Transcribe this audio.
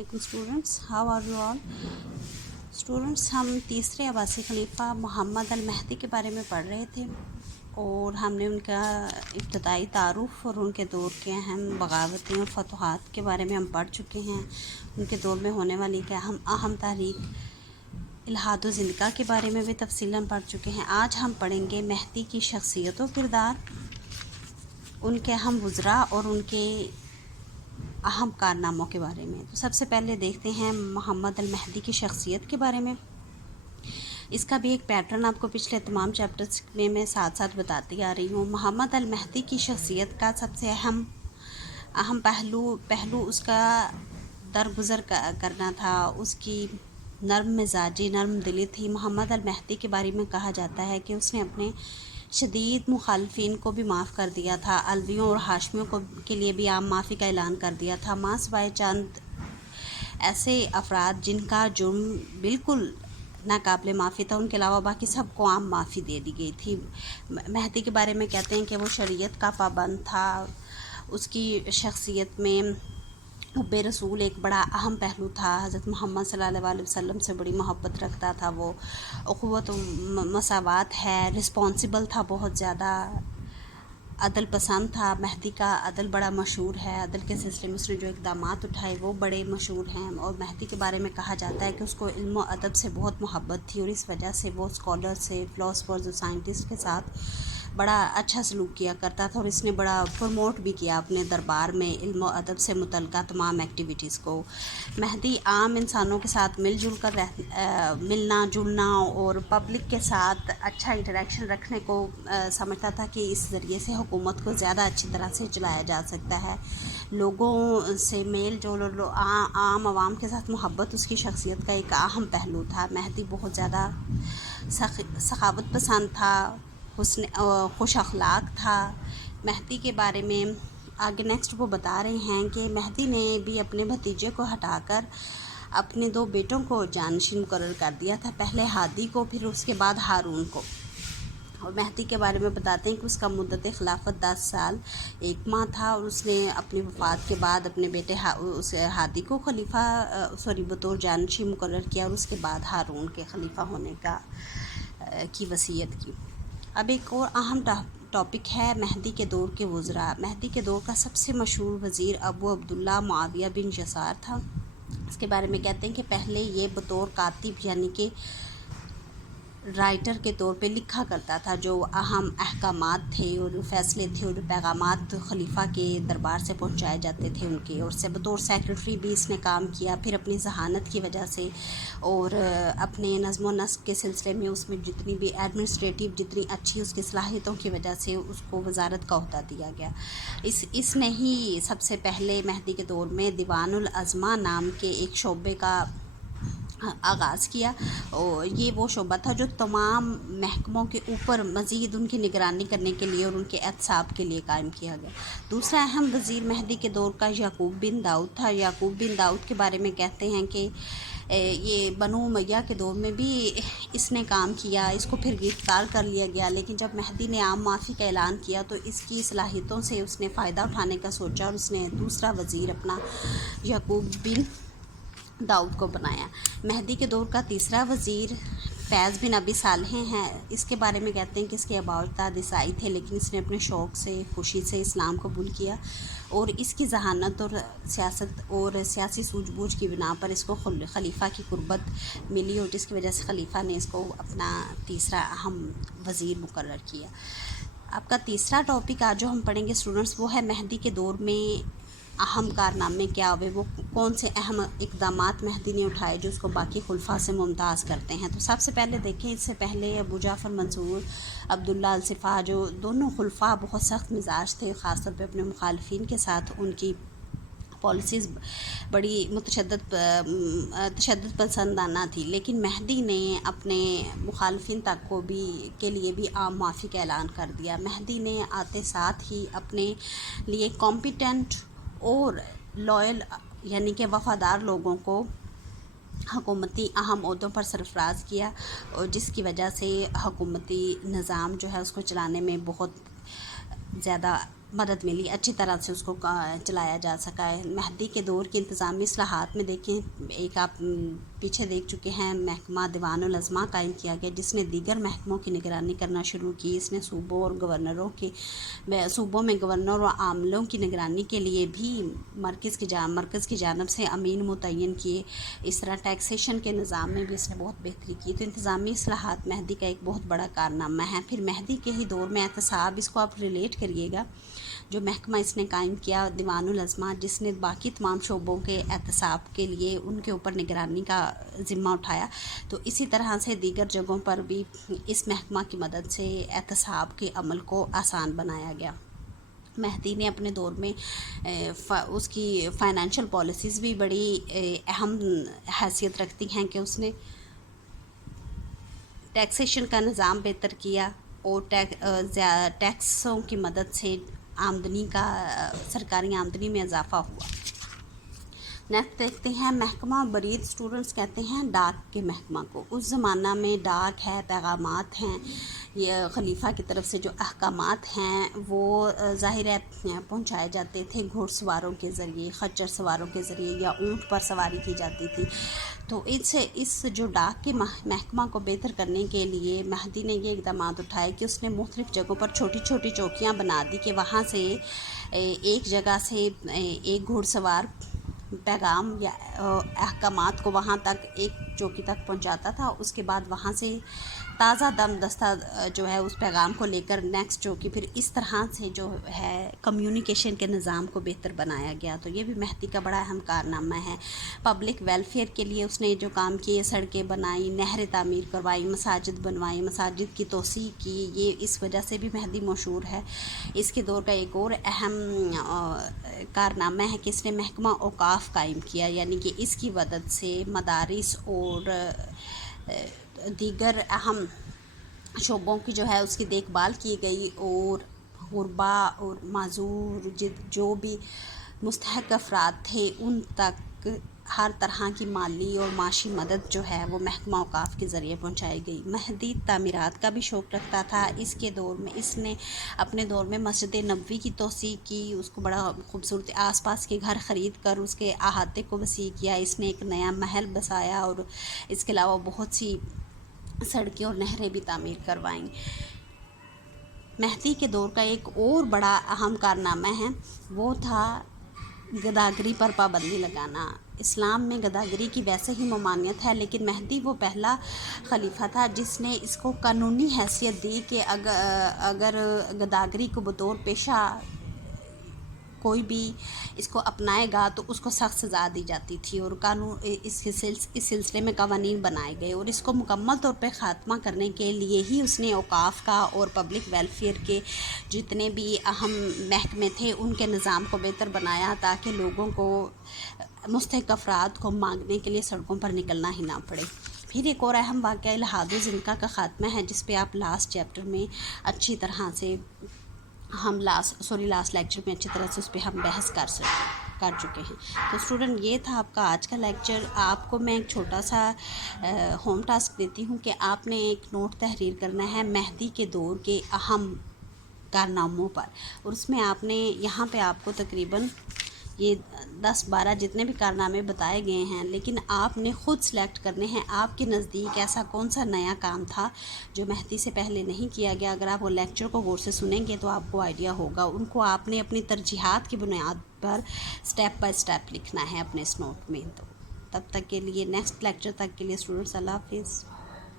Students, how are you all students. हम तीसरे अब्बासी खलीफा मोहम्मद अल महदी के बारे में पढ़ रहे थे और हमने उनका इब्तदाई तारुफ़ और उनके दौर के अहम बगावतें और फतूहात के बारे में हम पढ़ चुके हैं। उनके दौर में होने वाली क्या अहम तहरीक इल्हाद व ज़िंदगा के बारे में भी तफसीलन पढ़ चुके हैं। आज हम पढ़ेंगे महदी की शख्सियत व किरदार, उनके अहम वज़रा और उनके अहम कारनामों के बारे में। तो सबसे पहले देखते हैं मोहम्मद अल महदी की शख्सियत के बारे में। इसका भी एक पैटर्न आपको पिछले तमाम चैप्टर्स में मैं साथ साथ बताती आ रही हूँ। मोहम्मद अल महदी की शख्सियत का सबसे अहम पहलू उसका दरगुजर करना था। उसकी नर्म मिजाजी, नर्म दिली थी। मोहम्मद अल महदी के बारे में कहा जाता है कि उसने अपने शदीद मुखालफिन को भी माफ़ कर दिया था। अलवियों और हाशमियों के लिए भी आम माफ़ी का ऐलान कर दिया था। मां सिवाय चंद ऐसे अफराद जिनका जुर्म बिल्कुल नाकाबिले माफ़ी था, उनके अलावा बाकी सबको आम माफ़ी दे दी गई थी। महदी के बारे में कहते हैं कि वो शरीयत का पाबंद था। उसकी शख्सियत में हुब्बे रसूल एक बड़ा अहम पहलू था। हज़रत मोहम्मद सल्लल्लाहु अलैहि वसल्लम से बड़ी मोहब्बत रखता था वो। अख़ुवत मसावात है, रिस्पॉन्सिबल था बहुत ज़्यादा, अदल पसंद था। महदी का अदल बड़ा मशहूर है। अदल के सिलसिले में उसने जो इक़दामात उठाए वो बड़े मशहूर हैं। और महदी के बारे में कहा जाता है कि उसको इल्म व अदब से बहुत मोहब्बत थी और इस वजह से वो स्कॉलर से, फ़िलासफ़र्स और साइंटिस्ट के साथ बड़ा अच्छा सलूक किया करता था। और इसने बड़ा प्रमोट भी किया अपने दरबार में इल्म व अदब से मुतल्लिक़ तमाम एक्टिविटीज़ को। महदी आम इंसानों के साथ मिलजुल कर मिलना जुलना और पब्लिक के साथ अच्छा इंटरेक्शन रखने को समझता था कि इस ज़रिए से हुकूमत को ज़्यादा अच्छी तरह से चलाया जा सकता है। लोगों से मेल जोल और आम आवाम के साथ मोहब्बत उसकी शख्सियत का एक अहम पहलू था। महदी बहुत ज़्यादा सखावत पसंद था, खुश अखलाक था। महदी के बारे में आगे नेक्स्ट वो बता रहे हैं कि महदी ने भी अपने भतीजे को हटाकर अपने 2 बेटों को जानशीन मुकर्रर कर दिया था। पहले हादी को, फिर उसके बाद हारून को। और महदी के बारे में बताते हैं कि उसका मुद्दत खिलाफत 10 साल 1 माह था और उसने अपनी वफ़ात के बाद अपने बेटे हादी को बतौर जानशीन मुकर्रर किया और उसके बाद हारून के खलीफा होने की वसीयत की। अब एक और अहम टॉपिक है महदी के दौर के वज़रा। महदी के दौर का सबसे मशहूर वज़ीर अबू अब्दुल्ला मुआविया बिन यसार था। इसके बारे में कहते हैं कि पहले ये बतौर कातिब यानी कि राइटर के तौर पे लिखा करता था। जो अहम अहकामात थे और फ़ैसले थे और पैगामात खलीफा के दरबार से पहुंचाए जाते थे उनके, और से बतौर सेक्रेटरी भी इसने काम किया। फिर अपनी जहानत की वजह से और अपने नज़्म व नस्क के सिलसिले में उसमें जितनी भी एडमिनिस्ट्रेटिव जितनी अच्छी उसकी सलाहियतों की वजह से उसको वजारत का ओहदा दिया गया। इसने ही सबसे पहले महदी के दौर में दीवानुल अज़मा नाम के एक शोबे का आगाज़ किया। और ये वो शोबा था जो तमाम महकमों के ऊपर मज़ीद उनकी निगरानी करने के लिए और उनके एहतसाब के लिए कायम किया गया। दूसरा अहम वज़ीर महदी के दौर का याकूब बिन दाऊद था। याकूब बिन दाऊद के बारे में कहते हैं कि ये बनु उमय्या के दौर में भी इसने काम किया। इसको फिर गिरफ़्तार कर लिया गया, लेकिन जब महदी ने आम माफ़ी का ऐलान किया तो इसकी सलाहियतों से उसने फ़ायदा उठाने का सोचा और उसने दूसरा वज़ीर अपना याकूब बिन दाऊद को बनाया। महदी के दौर का तीसरा वज़ीर फैज़ बिन अबी सालेह हैं। इसके बारे में कहते हैं कि इसके अबाउताद ईसाई थे, लेकिन इसने अपने शौक़ से, खुशी से इस्लाम कबूल किया और इसकी जहानत और सियासत और सियासी सूझबूझ की बिना पर इसको खलीफा की कुर्बत मिली और जिसकी वजह से खलीफा ने इसको अपना तीसरा अहम वज़ीर मुकर्रर किया। आपका तीसरा टॉपिक आज जो हम पढ़ेंगे स्टूडेंट्स वो है महदी के दौर में अहम कारनामे क्या हुए, वो कौन से अहम इक़दामात महदी ने उठाए जो उसको बाकी खुलफा से मुमताज़ करते हैं। तो सबसे पहले देखें, इससे पहले अबू जाफ़र मंसूर, अब्दुल्ला अल सिफ़ा, जो दोनों खुलफा बहुत सख्त मिजाज थे, ख़ासतौर पे अपने मुखालफिन के साथ उनकी पॉलिसीज़ बड़ी तशद्दुद पसंदाना थी। लेकिन महदी ने अपने मुखालफिन तक के लिए भी आम माफ़ी का ऐलान कर दिया। महदी ने आते साथ ही अपने लिए कॉम्पिटेंट और लॉयल यानी कि वफ़ादार लोगों को हुकूमती अहम ओहदों पर सरफराज किया और जिसकी वजह से हुकूमती निज़ाम जो है उसको चलाने में बहुत ज़्यादा مدد ملی، اچھی طرح سے اس کو چلایا جا سکا ہے۔ مہدی کے دور کی انتظامی اصلاحات میں دیکھیں، ایک آپ پیچھے دیکھ چکے ہیں، محکمہ دیوان العظمہ قائم کیا گیا جس نے دیگر محکموں کی نگرانی کرنا شروع کی۔ اس نے صوبوں میں گورنر و عاملوں کی نگرانی کے لیے بھی مرکز کی جانب سے امین متعین کیے۔ اس طرح ٹیکسیشن کے نظام میں بھی اس نے بہت بہتری کی۔ تو انتظامی اصلاحات مہدی کا ایک بہت بڑا کارنامہ ہے۔ پھر مہدی کے ہی دور میں احتساب، اس کو آپ ریلیٹ کریے گا، جو محکمہ اس نے قائم کیا دیوان العظمہ، جس نے باقی تمام شعبوں کے احتساب کے لیے ان کے اوپر نگرانی کا ذمہ اٹھایا، تو اسی طرح سے دیگر جگہوں پر بھی اس محکمہ کی مدد سے احتساب کے عمل کو آسان بنایا گیا۔ مہدی نے اپنے دور میں اس کی فائنینشیل پالیسیز بھی بڑی اہم حیثیت رکھتی ہیں کہ اس نے ٹیکسیشن کا نظام بہتر کیا اور ٹیکسوں کی مدد سے سرکاری آمدنی میں اضافہ ہوا۔ نیکسٹ دیکھتے ہیں محکمہ برید، اسٹوڈنٹس کہتے ہیں ڈاک کے محکمہ کو۔ اس زمانہ میں ڈاک ہے، پیغامات ہیں، یہ خلیفہ کی طرف سے جو احکامات ہیں وہ ظاہر ہے پہنچائے جاتے تھے گھوڑ سواروں کے ذریعے، خچر سواروں کے ذریعے، یا اونٹ پر سواری کی جاتی تھی۔ تو اس جو ڈاک کے محکمہ کو بہتر کرنے کے لیے مہدی نے یہ اقدامات اٹھائے کہ اس نے مختلف جگہوں پر چھوٹی چھوٹی چوکیاں بنا دی کہ وہاں سے ایک جگہ سے ایک گھوڑ سوار پیغام یا احکامات کو وہاں تک ایک چوکی تک پہنچاتا تھا، اس کے بعد وہاں سے تازہ دم دستہ جو ہے اس پیغام کو لے کر نیکسٹ چوکی، پھر اس طرح سے جو ہے کمیونیکیشن کے نظام کو بہتر بنایا گیا۔ تو یہ بھی مہدی کا بڑا اہم کارنامہ ہے۔ پبلک ویلفیئر کے لیے اس نے جو کام کیے، سڑکیں بنائی، نہریں تعمیر کروائی، مساجد بنوائی، مساجد کی توسیع کی، یہ اس وجہ سے بھی مہدی مشہور ہے۔ اس کے دور کا ایک اور اہم کارنامہ ہے کہ اس نے محکمہ اوقاف قائم کیا، یعنی کہ اس کی مدد سے مدارس اور دیگر اہم شعبوں کی جو ہے اس کی دیکھ بھال کی گئی، اور غربا اور معذور جو بھی مستحق افراد تھے ان تک ہر طرح کی مالی اور معاشی مدد جو ہے وہ محکمہ اوقاف کے ذریعے پہنچائی گئی۔ مہدی تعمیرات کا بھی شوق رکھتا تھا۔ اس کے دور میں اس نے اپنے دور میں مسجد نبوی کی توسیع کی، اس کو بڑا خوبصورت آس پاس کے گھر خرید کر اس کے احاطے کو وسیع کیا۔ اس نے ایک نیا محل بسایا اور اس کے علاوہ بہت سی سڑکیں اور نہریں بھی تعمیر کروائیں۔ مہدی کے دور کا ایک اور بڑا اہم کارنامہ ہے، وہ تھا گداگری پر پابندی لگانا۔ اسلام میں گداگری کی ویسے ہی ممانعت ہے، لیکن مہدی وہ پہلا خلیفہ تھا جس نے اس کو قانونی حیثیت دی کہ اگر گداگری کو بطور پیشہ کوئی بھی اس کو اپنائے گا تو اس کو سخت سزا دی جاتی تھی، اور اس سلسلے میں قوانین بنائے گئے، اور اس کو مکمل طور پہ خاتمہ کرنے کے لیے ہی اس نے اوقاف کا اور پبلک ویلفیئر کے جتنے بھی اہم محکمے تھے ان کے نظام کو بہتر بنایا، تاکہ لوگوں کو، مستحق افراد کو مانگنے کے لیے سڑکوں پر نکلنا ہی نہ پڑے۔ پھر ایک اور اہم واقعہ الہاد الزنقہ کا خاتمہ ہے، جس پہ آپ لاسٹ چیپٹر میں اچھی طرح سے لاسٹ لیکچر میں اچھی طرح سے اس پہ ہم بحث کر چکے ہیں۔ تو اسٹوڈنٹ، یہ تھا آپ کا آج کا لیکچر۔ آپ کو میں ایک چھوٹا سا ہوم ٹاسک دیتی ہوں کہ آپ نے ایک نوٹ تحریر کرنا ہے مہدی کے دور کے اہم کارناموں پر، اور اس میں آپ نے یہاں پہ آپ کو تقریباً یہ 10-12 جتنے بھی کارنامے بتائے گئے ہیں، لیکن آپ نے خود سلیکٹ کرنے ہیں آپ کے نزدیک ایسا کون سا نیا کام تھا جو مہدی سے پہلے نہیں کیا گیا۔ اگر آپ وہ لیکچر کو غور سے سنیں گے تو آپ کو آئیڈیا ہوگا، ان کو آپ نے اپنی ترجیحات کی بنیاد پر سٹیپ بائی سٹیپ لکھنا ہے اپنے اس نوٹ میں۔ تو تب تک کے لیے، نیکسٹ لیکچر تک کے لیے اسٹوڈنٹس، اللہ حافظ۔